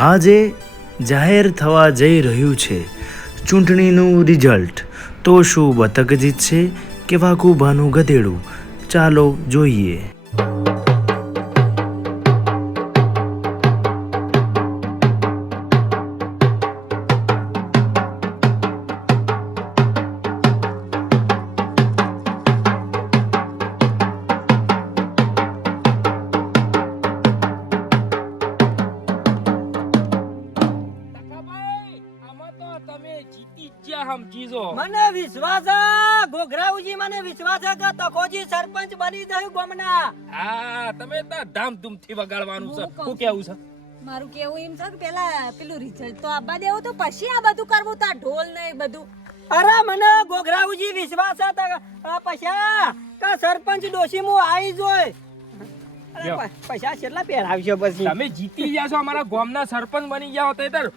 આજે જાહેર થવા જઈ રહ્યું છે. ચૂંટણીનું રિઝલ્ટ તો શું બતક જીતશે કે વાઘુબાનું ગધેડું? ચાલો જોઈએ. જ મને વિશ્વાસ ગોગરાઉજી મને વિશ્વાસ છે કે તકોજી સરપંચ બની જયું ગોમના. હા, તમે તો ધામધૂમથી વગાડવાનું છે. હું કેવું છે? મારું કેવું એમ છે કે પેલા પેલું રિઝલ્ટ તો આબા દેવું તો પછી આ બધું કરવું તા ઢોલ ને બધું. અરે મને ગોગરાઉજી વિશ્વાસ હતા ત- આ કે સરપંચ ડોશી મુ આવી જોય. પૈસા કેટલા પહેરાવશો પછી. તમે જીતી ગયા છો અમારા ગામના સરપંચ બની ગયા હતા તો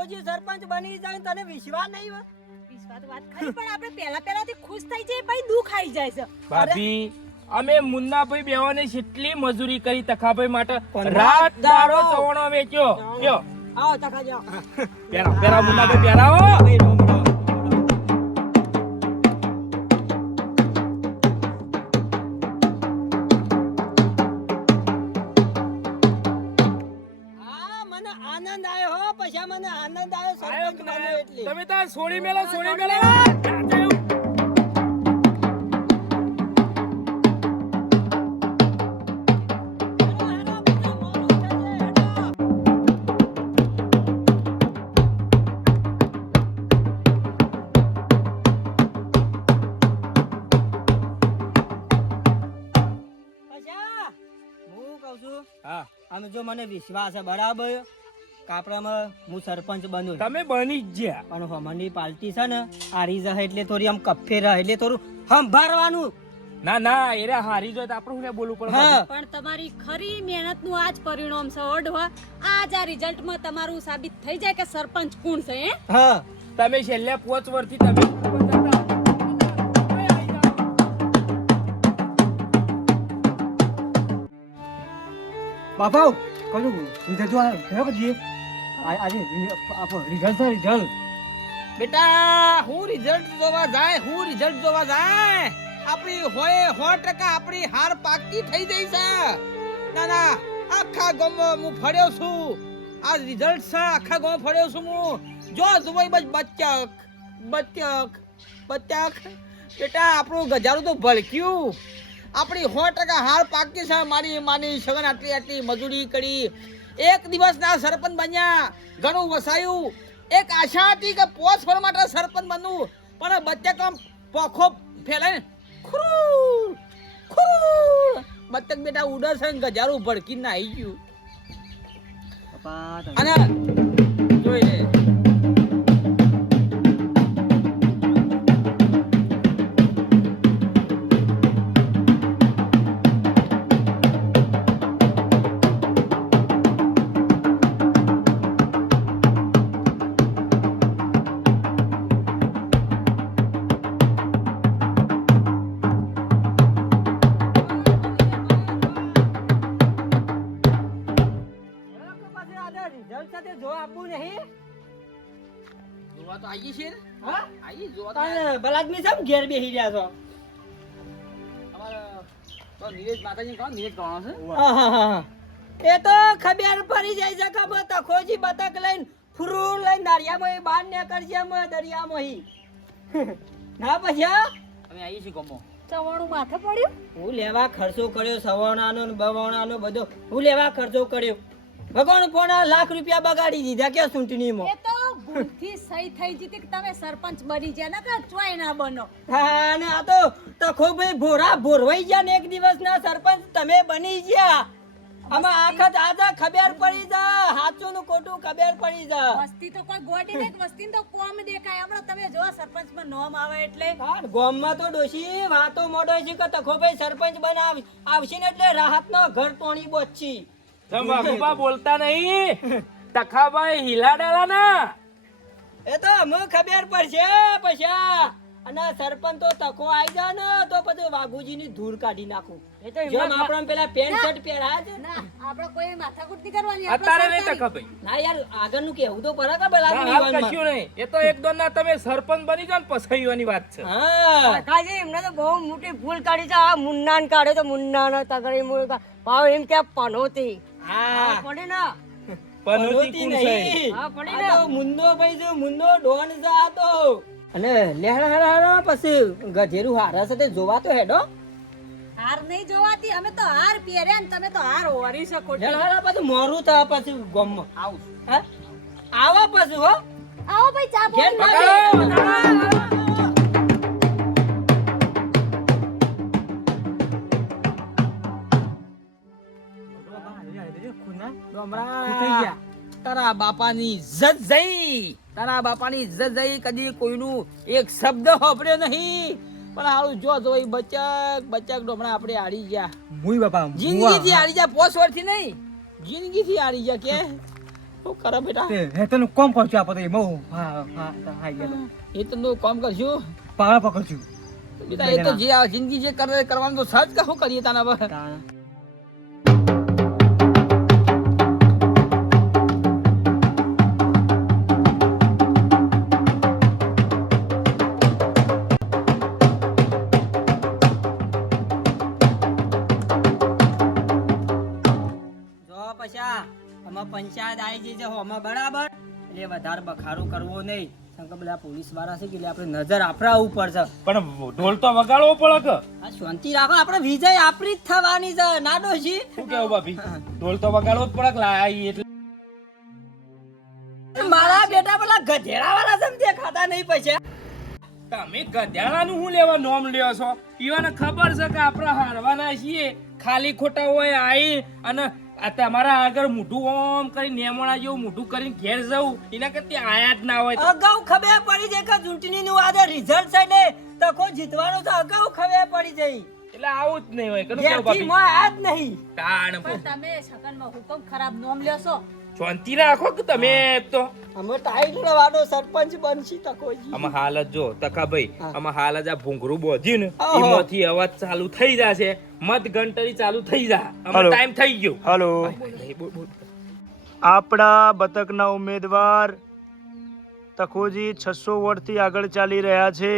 તકોજી સરપંચ બની જાય તને વિશ્વાસ નહીં હોય? વિશ્વાસ વાત ખરી પણ આપણે પહેલા પહેલાથી ખુશ થઈ જઈએ ભાઈ દુખ આવી જાય છે. ભાભી અમે મુન્નાભાઈ બેવાને કેટલી મજૂરી કરી તખાભાઈ માટે રાત દાડો. ચવણો વેચ્યો. કયો આવો તખા જાઓ. પેરા પેરા મુન્નાભાઈ પેરાવો છોડી મેલો છોડી મેલો આમ જો મને વિશ્વાસ છે બરાબર? કાપડામાં હું સરપંચ બન્યો તમે બની જ ગયા. પણ હમણાંની પાર્ટી છે ને હારી જાય એટલે થોડી આમ કફે રહે એટલે થોડું સંભાળવાનું. ના ના એરે હારી જોઈએ તો આપણે શું બોલવું પડે? પણ તમારી ખરી મહેનતનું આજ પરિણામ છે ઓઢવા આજ આ રિઝલ્ટમાં તમારું સાબિત થઈ જાય કે સરપંચ કોણ છે હે? હા. તમે છેલ્લે પાંચ વર્ષથી તમે બાપા કરું રિઝલ્ટ જો આવ્યો. પછી? બેટા, હું રિઝલ્ટ જોવા જાય, હું રિઝલ્ટ જોવા જાય. આપણી હોય ટકા આપણી હાર પાકી થઈ જઈ છે. ના આખા ગામમાં હું ફર્યો છું. આ રિઝલ્ટ છે, આખા ગામ ફર્યો છું હું. જો દુબઈ બસ બચ્ચક બચ્ચક બેટા, આપણું ગજારું તો ભડક્યું આપણી સો ટકા હાર પાકી છે, મારી માની સગન આટલી આટલી મજૂરી કરી. એક દિવસના સરપંચ બન્યા ઘણું વસાયું. એક આશા હતી કે પોસ ફળ માટે સરપંચ બનવું પણ બચ્ચે તો પોખો ફેલાય ખુરૂ ખુરૂ. બચ્ચક બેટા ઉડશે ને ગજારું ભડકીને આવી ગયું. અને આવી જોવા તો તારે બલાદમી સમ ઘેર બેસી રહ્યા છો? નીરજ માતાજી કહો નીરજ કહો છે. એ તો ખબર પડી જાય છે કે તખોજી બતક લઈને ફ્રૂ લઈને દરિયામાં બહાર નીકળશે અમે દરિયામાં ના પછી અમે આવી છીએ ગમો ચવાણું માથે પડ્યું? હું લેવા ખર્ચો કર્યો સવાણાનો ને બવાણાનો બધો. હું લેવા ખર્ચો કર્યો. ભગવાન પોણા લાખ રૂપિયા બગાડી દીધા કે ચૂંટણીમાં? એ તો ભૂલથી સહી થઈ જીતી કે તમે સરપંચ બની ગયા ને કે ચોય ના બનો. હા ને આ તો તખો ભાઈ ભોરા ભોરવાઈ ગયા ને એક દિવસના સરપંચ તમે બની ગયા. આમાં આખત આધા ખબર પડી જા સાચું નું ખોટું ખબર પડી જા. વસ્તી તો કોઈ ગોડી નહીં વસ્તી તો કોમ દેખાય. હમણાં તમે જો સરપંચમાં નોમ આવે એટલે. ગોમમાં તો ડોશી વાતો મોડો છે કે તખો ભાઈ સરપંચ બનાવ આવશે ને એટલે રાહત નો ઘર તોણી બોચી. તમે બોલતા નહીં. તખાભાઈ હિલાડાલા ના એ તો અમે ખબર પડશે પૈસા. અને સરપંચ તો તકો આવી જાય ને તો પછી વાઘુજીની ધૂળ કાઢી નાખું. એ તો જેમ આપણે પેલા પેન્ટ શર્ટ પહેરાયા છે ના. આપણે કોઈ માથાકૂટ નહીં કરવાની અત્યારે નહીં સરકારી. તખાભાઈ ના યાર આગળનું કેવું તો પડે કે પેલા કશું નહીં. એ તો એક ના તમે સરપંચ બની જાઓ ને પછાઈવાની વાત છે. હા. કાકાજી એમને તો બહુ મોટી ભૂલ કાઢી છે. આ મુન્નાન કાઢે તો મુન્નાનો તગડી મૂળ ભાવ એમ કે પનોતી? હા. પડે ને. પનોતી. નહીં. હા, પડી ના. મુન્નો ભાઈ જો મુન્નો ડોન જા તો. અને લેહડા હરા પછી ગધેરું હારા સાથે તે જોવા તો હેડો. હાર નહીં જોવાતી અમે તો હાર પહેર્યા ને તમે તો હાર ઓરી શકો છો. લેહડા પછી મોરું થાય પછી ગમ. આવું હા? આવો પછી હો. આવો ભાઈ ચા ઘેર ડોમરા તારા બાપાની ઇજ્જત જઈ તારા બાપાની ઇજ્જત જઈ કદી કોઈનું એક શબ્દ હોભળ્યો નહીં. પણ હારું જો જો બચક બચક ડોમરા આપણે હારી ગયા. મુઈ બાપા જિંદગીથી હારી ગયા પોસ વર્ષથી નહીં. જિંદગીથી હારી ગયા કે? શું કરે બેટા? હે તને કોમ પહોંચ્યું આપો તો એ હા હા હા ગયા એ તો નું કામ કરશું. પાળા પકડશું. બેટા એ તો જે જિંદગી જે કરે કરવાનું તો સજ કહું કરીએ તાના પર? આમાં પંચાયત આવી જઈ છે હોમાં બરાબર. એટલે વધારે બખારો કરવો નહીં. કારણ બધા પોલીસવાળા છે એટલે આપણે નજર આપણા ઉપર છે. પણ ઢોલ તો વગાડવો પડે કે? આ શાંતિ રાખો આપણે વિજય આપણી જ થવાની છે. ના ડોશી? શું કેવું ભાભી? ઢોલ તો વગાડવો જ પડે લાઈ એટલે? મારા બેટા પેલા ગધેડા વાળા છે તે ખાતા નહીં પૈસા તમે ગધેડાનું હું લેવા નોમ લ્યો છો? ઈવાને ખબર છે કે આપણે હારવાના છીએ. ખાલી ખોટા હોય આઈ અને આ તમારા આગળ મોઢું ઓમ કરી નેમણા જેવું મોઢું કરીને ઘેર જવું એના કરતી આયા જ ના હોય અગાઉ ખબર પડી જાય કે ચૂંટણી નું આજે રિઝલ્ટ છે ને તકો જીતવાનો તો અગાઉ ખબર પડી જાય. એટલે આવું જ નહીં હોય કરું કેવું ઘેરથી ભાભી આ જ નહીં. તાણ પણ તમે શકનમાં હુકમ ખરાબ નોમ છો. શાંતિ રાખો કે તમે તો? અમે ટાઈટ રવાનો સરપંચ બનશી તકોજી. અમે હાલ જ જો તકા ભાઈ અમે હાલ જ આ ભૂંગરું બોધ્યું ને એમાંથી અવાજ ચાલુ થઈ જશે મત ઘંટડી ચાલુ થઈ જા. અમે ટાઈમ થઈ ગયો. હલો. આપણા બતકના ઉમેદવાર તખોજી છસો વોટથી આગળ ચાલી રહ્યા છે.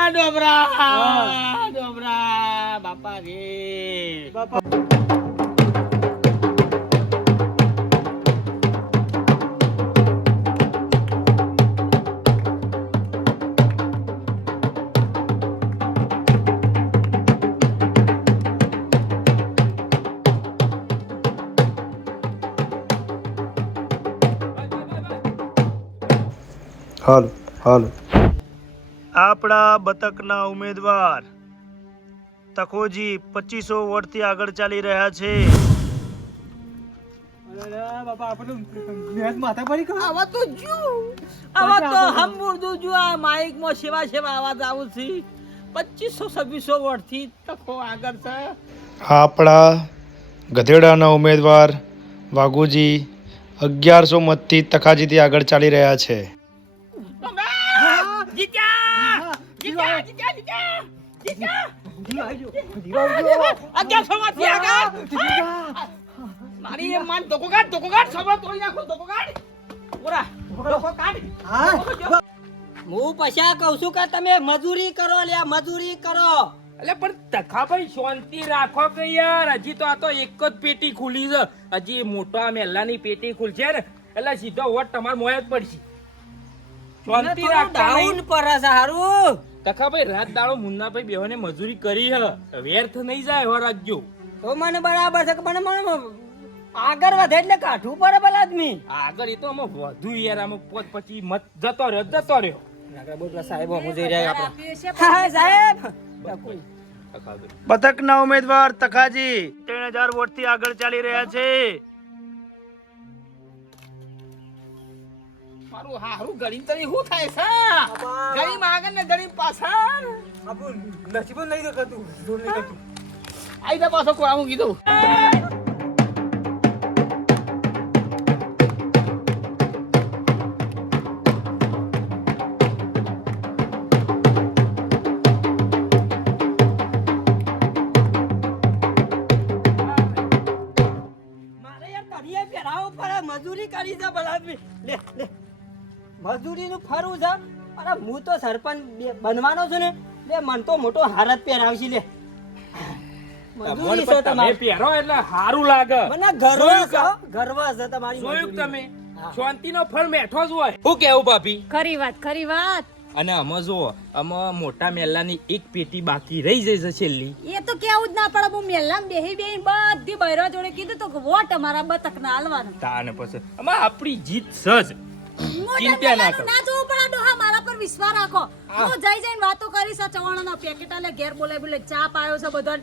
આ ડોબરા ડોબરા. બાપા રે હાલો હાલો. આપણા બતકના ઉમેદવાર તખોજી પચીસો વોટથી આગળ ચાલી રહ્યા છે. અરે બાપા આપણે તો મેચ માથા પડી ખબર? આવા તો જો આવા તો હમ મુર્દુ જો આ માઇકમાં સેવા સેવા અવાજ આવું છે. પચીસો છવ્વીસો વર્ષથી તકો આગળ છે. આપણા ગધેડાના ઉમેદવાર વાઘુજી અગિયારસો મતથી તકાજીથી આગળ ચાલી રહ્યા છે. મારી એ માન ધોકો કાઢ ધોકો કાઢ સભા તોડી નાખો ધોકો કાઢ ઓરા ધોકો કાઢ ધોકો હું પછા કહું છું કે તમે મજૂરી કરો લે મજૂરી કરો. એટલે પણ તખાભાઈ શાંતિ રાખો કે યાર હજી તો આ તો એક જ પેટી ખુલી છે હજી મોટો આ મેલ્લાની પેટી ખુલશે ને એટલે સીધો વોટ તમારે મોય જ પડશે. શાંતિ રાખો ડાઉન પર છે હારું તખાભાઈ રાત દાડો મુન્નાભાઈ બેહોને મજૂરી કરી હ. વ્યર્થ નહીં જાય હો રાખજો તો મને બરાબર છે કે મને મને આગળ વધે એટલે કાઠું પડે ભલે આદમી. આગળ એ તો આમાં વધુ યાર અમે પોત પછી મત જતો રહ્યો જતો રહ્યો. સાહેબ હું જઈ રહ્યા આપણે આપી છે હા સાહેબ. બતકના ઉમેદવાર તખાજી. ત્રણ હજાર વોટથી આગળ ચાલી રહ્યા છે. મારું હારું ગળી તરી શું થાય છે? ગરીબ આગળ ને ગરીબ પાછળ. આપણું નસીબ નહીં કરતું દૂર નહીં કરતું આઈ જા પાછો કોળા હું કીધું મજૂરીનું ફરવું છે? અરે હું તો સરપંચ બનવાનો છું ને. બે મન તો મોટો હારત પહેરાવશી લે. મજૂરી છે તમે પહેરો એટલે સારું લાગે. મને ગર્વ છે ગર્વ છે તમારી જોયું તમે? શાંતિનો ફળ મેઠો જ હોય. શું કેવું ભાભી? ખરી વાત ખરી વાત. અને આમાં જો આમાં મોટા મેલાની એક પેટી બાકી રહી જાય છેલ્લી. એ તો કેવું જ ના પડે હું મેલ્લામ બેહી બેહી બધી બૈરા જોડે કીધું તો વોટ અમારા બતક ના હાલવાનું તાને પછી આમાં આપણી જીત સજ. ચિંતા ના કરો. ના જોવું પડે ડોહા મારા પર વિશ્વાસ રાખો. હું. જઈ જઈને વાતો કરીશ આ ચવાણાના પેકેટ આલે ઘેર બોલાય બોલે ચા પાયો છે બધો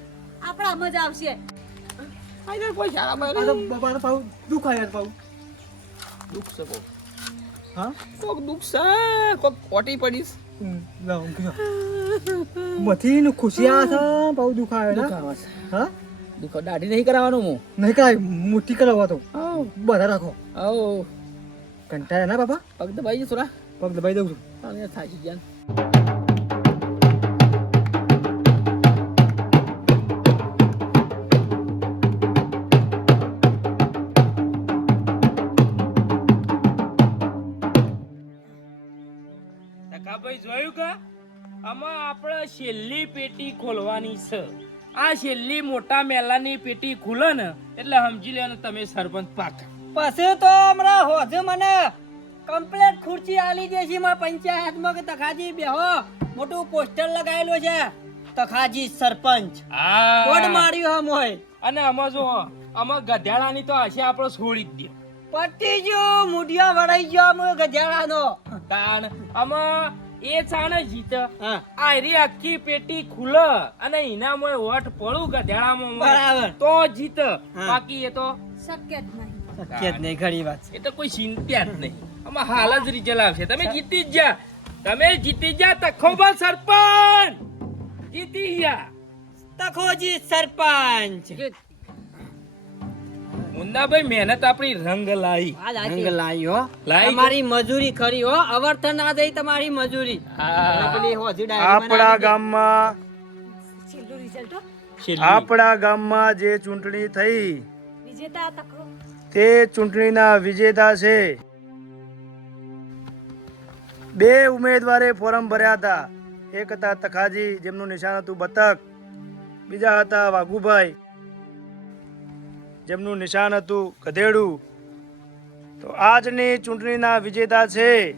આપણા મજા આવશે. આઈ કોઈ તો દુઃખ છે કોક. હા? કોક દુઃખ છે કોક ઓટી પડીશ લાવ છે દુખાય ને દુઃખ આવે છે. હા? દુઃખ દાઢી નહીં કરાવવાનું હું. નહીં કાંઈ મોટી કરાવવા તો. બધા રાખો. આવ. કંટાળ્યા ના બાપા? પગ દબાઈ જશે પગ દબાઈ દઉં છું. થાય છે જાન ભાઈ જોયું કે? આમાં આપણે છેલ્લી પેટી ખોલવાની છે. આ છેલ્લી મોટા મેલાની પેટી ખુલે ને એટલે સમજી લેવાનું તમે સરપંચ પાકા. પછી તો હમણાં હોજે મને કમ્પ્લેટ ખુરચી આલી દેશી માં પંચાયતમાં કે તખાજી બેહો મોટું પોસ્ટર લગાવેલું છે તખાજી સરપંચ. હા. કોડ માર્યો હમ હોય. અને આમાં જો આમાં ગધેડાની તો હશે આપણો છોડી જ દે પટી ગયું મુઢિયા વળાઈ ગયો અમે ગધેડાનો. કારણ આમાં એ ચાણે જીત. આયરી આખી પેટી ખુલ અને એના મોય વટ પડું ગધેડામાં. બરાબર. તો જીત. બાકી એ તો શક્ય જ નહીં. શક્ય જ નહીં ઘણી વાત એ તો કોઈ ચિંતા જ નહીં. આમાં હાલ જ રિઝલ્ટ આવશે. તમે જીતી જ જા. તમે જીતી જા તખોબા સરપંચ. જીતી ગયા તખોજી સરપંચ. મુન્નાભાઈ મહેનત આપણી રંગ લાઈ. રંગ લાઈ તમારી મજૂરી ખરી હો. અવર્થ ના દઈ તમારી મજૂરી. આપણા ગામમાં હો. આપણા ગામમાં જે ચૂંટણી થઈ વિજેતા તકો તે ચૂંટણીના વિજેતા છે. બે ઉમેદવારે ફોરમ ભર્યા હતા. એક હતા તખાજી જેમનું નિશાન હતું બતક. બીજા હતા વાઘુભાઈ જેમનું નિશાન હતું ગધેડું. તો આજની ચૂંટણીના વિજેતા છે.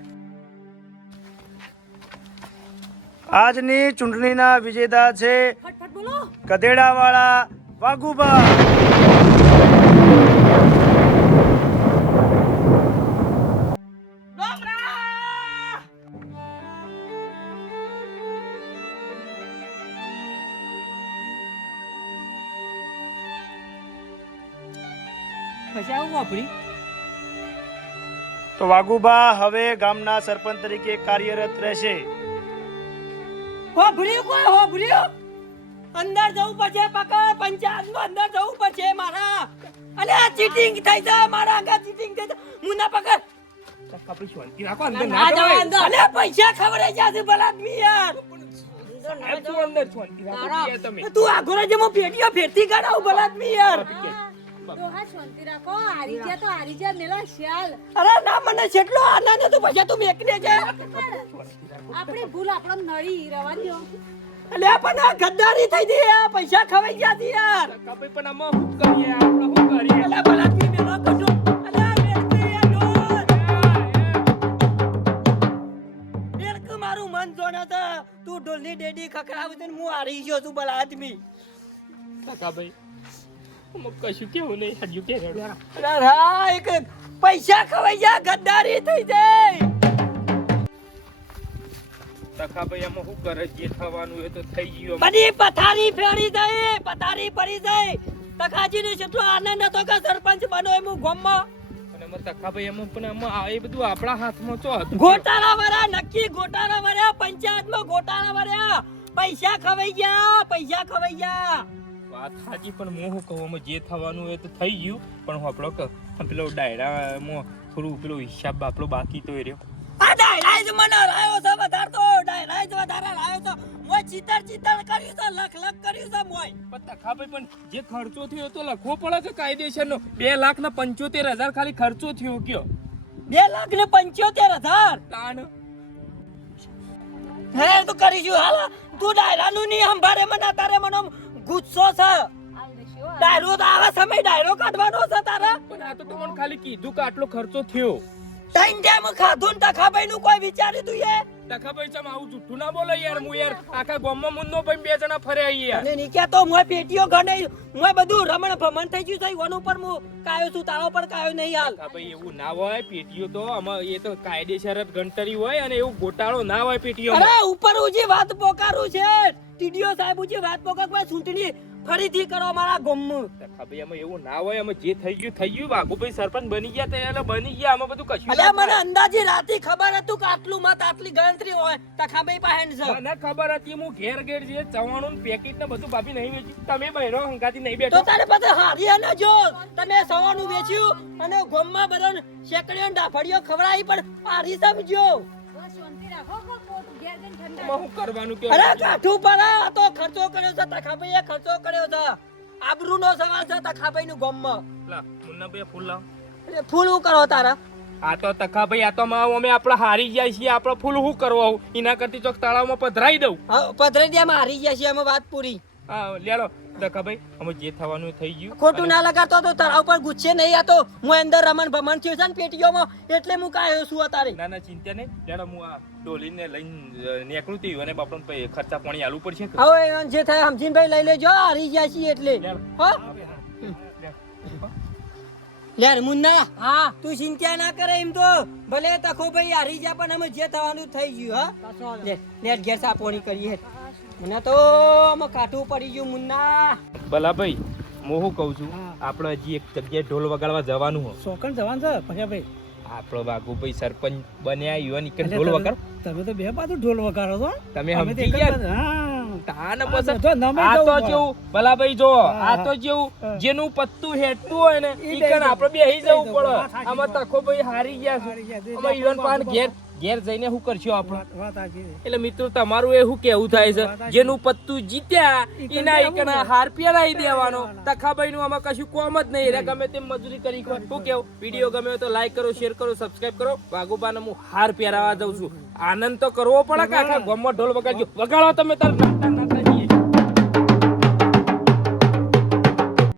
આજની ચૂંટણીના વિજેતા છે ગધેડા વાળા ગધેડાવાળા વાઘુભાઈ પછી આવું વાપરી. તો વાઘુબા હવે ગામના સરપંચ તરીકે કાર્યરત રહેશે. હોભળ્યું કોઈ? હોભળ્યું? અંદર જવું પડશે પકડ પંચાયતમાં અંદર જવું પડશે મારા. અલે આ ચીટિંગ થઈ છે મારા આગળ ચીટિંગ થઈ છે મુના પકડ. આપણે શાંતિ રાખો અંદર ના જવાય. અંદર. અલે પૈસા ખવડાઈ જશે ભલા આદમી યાર. તું અંદર શાંતિ રાખો તમે. તું આ ઘોડે જેમ પેટીઓ ફેરતી કાઢાવ ભલા આદમી યાર અરે ના મને જેટલો આનંદ હતો પછી તું મેકને છે આપણી ભૂલ આપણો નળી રવા દો અલે પણ આ ગદ્દારી થઈ ગઈ આ પૈસા ખવાઈ ગયા છે યાર. કાપી પણ આમાં શું કરીએ આપણે કરીએ? મેલો મારું મન જોને તો તું ઢોલની ડેડી ખખડાવું છે હું હારી ગયો છું ભલા આદમી કાકાભાઈ આમાં કશું કેવું નહીં હજુ કે. એક પૈસા ખવાઈ જા ગદ્દારી થઈ જાય. આમાં શું કરે? જે થવાનું એ તો થઈ ગયું બધી પથારી ફેરી જાય જાય. ને આનંદ હતો કે સરપંચ બનો એમ ગામમાં. આમાં ગોટાળા વર્યા નક્કી ગોટાળા વર્યા પંચાયતમાં ગોટાળા વર્યા પૈસા ખવાઈ ગયા પૈસા ખવાઈ ગયા. વાત સાચી પણ હું શું કહું? જે થવાનું હોય તો થઈ ગયું. પણ આપણો ક આ પેલો ડાયરામાં થોડું પેલો હિસાબ બાપલો બાકી તો એ રહ્યો. આ ડાયરાય જ મને લાયો છે વધાર તો. ડાયરાય જ વધારે લાયો છે. મોય ચિતર ચિતર કર્યું છે લખ લખ કર્યું છે મોય પણ તખાભાઈ પણ જે ખર્ચો થયો તો લખવો પડે છે કાયદેસરનો. બે લાખ ને પંચોતેર હજાર ખાલી ખર્ચો થયો કયો? બે લાખ ને હજાર? તાણ. હે કરી કરીશું હાલ. તું ડાયરાનું નહીં સંભાળે મને તારે મને ગુસ્સો છે? ડાયરો તો આવા સમય ડાયરો કાઢવાનો છે તારે? પણ આ તો તમને ખાલી કીધું કે આટલો ખર્ચો થયો. ટાઈમ ટાઈમ ખાધું ને તખાભાઈ નું કોઈ વિચાર્યું તું એ? તખાભાઈ ચમ આવું જુઠ્ઠું ના બોલો યાર હું યાર આખા ગામમાં મુન્નો ભાઈ બે જણા ફરે આવી યાર. અને નીકળ્યા તો મોય પેટીઓ ગણે મોય બધું રમણ ભમણ થઈ ગયું છે વન ઉપર હું કાયો છું તારા ઉપર કાયો નહીં હાલ. ભાઈ એવું ના હોય પેટીઓ તો આમાં એ તો કાયદેસર જ હોય અને એવું ગોટાળો ના હોય પેટીઓ અરે ઉપર ઉજી વાત પોકારું છે ટીડીઓ સાહેબ ઉજી વાત પોકાર કોઈ ચૂંટણી ફરીથી કરો મારા ગોમમાં ખબર અમે એવું ના હોય અમે જે થઈ ગયું થઈ ગયું. વાઘુભાઈ સરપંચ બની ગયા તે એટલે બની ગયા. અમે બધું કશું અલ્યા મને અંદાજે રાતે ખબર હતું કે આટલું મત આટલી ગણતરી હોય તખાભાઈ પાસે છે મને ખબર હતી હું ઘેર ઘેર જે ચવાણું પેકેટ ને બધું ભાભી નહીં વેચ્યું તમે બહેરો હંગાતી નહીં તો બેઠો તારે પાસે હારી અને જો તમે સવાનું વેચ્યું અને ગોમમાં બધા શેકડીઓ ને ડાફડીઓ ખવડાવી પણ હારી સમજો. બસ શાંતિ રાખો કો કોટ ઘેર જઈને ઠંડા આમાં શું કરવાનું કે? અરે કાઠું પર આ તો ખર્ચો કર્યો છે તખાભાઈએ ખર્ચો કર્યો છે. આબરૂનો સવાલ છે તખાભાઈ નું ગોમમાં. લા, મુન્નાભાઈ ફૂલ લાવ. એટલે ફૂલ હું કરો તારા? આ તો તખાભાઈ આ તો માં અમે આપણે હારી ગયા છીએ આપણે ફૂલ શું કરવા એના કરતી ચોક તળાવમાં પધરાઈ દઉં. હા, પધરાઈ હારી ગયા છીએ અમે વાત પૂરી. હા લેલો તખાભાઈ અમે જે થવાનું થઈ ગયું. ખોટું ના લગાડતો તો તારા ઉપર ગુસ્સે નહીં આતો હું અંદર રમણ ભમણ થયો છે ને પેટીઓમાં એટલે હું કાયો છું અત્યારે ના ના ચિંતા નહીં. લેડો હું આ ડોલીને લઈને નીકળું થયું અને બાપણ પછી ખર્ચા પાણી આલવું પડશે હવે જે થાય સમજીને ભાઈ લઈ લેજો. હારી ગયા છીએ એટલે. હો? યાર મુન્ના. હા તું ચિંતા ના કરે એમ તો. ભલે તખો ભાઈ હારી જા પણ અમે જે થવાનું થઈ ગયું હા? લે લે ઘેર સાપોણી કરીએ. મને તો આમાં કાઠું પડી ગયું મુન્ના. ભલા ભાઈ હું શું કહું છું? આપણે હજી એક જગ્યાએ ઢોલ વગાડવા જવાનું હોય ચોકન જવાનું છે પછી ભાઈ આપણો વાઘુભાઈ સરપંચ બન્યા યુવાન ઈકન ઢોલ વગાડ. તમે તો બે બાજુ ઢોલ વગાડો છો તમે સમજી એક જ ગયા? તાન નમે આ તો જવું ભલા ભાઈ જો આ તો જેવું જેનું પત્તું હેઠતું હોય ને ઈ કણ આપણે બેહી જવું પડે. આમાં તખો ભાઈ હારી ગયા છે. અમે યુવાન પાન ઘેર ઘેર જઈને શું કરશો આપણે. એટલે મિત્રો તમારું એવું કેવું થાય છે? જેનું પત્તું જીત્યા એના એકના હાર પહેરાઈ દેવાનો. તખાભાઈ નું આમાં કશું કોમ જ નહીં એટલે ગમે તેમ મજૂરી કરી શું કેવું વીડિયો ગમે તો લાઈક કરો શેર કરો સબસ્ક્રાઈબ કરો. વાઘુબાને હું હાર પહેરાવા દઉં છું. આનંદ તો કરવો પડે કાકા આખા ઢોલ વગાડજો. વગાડો તમે તાર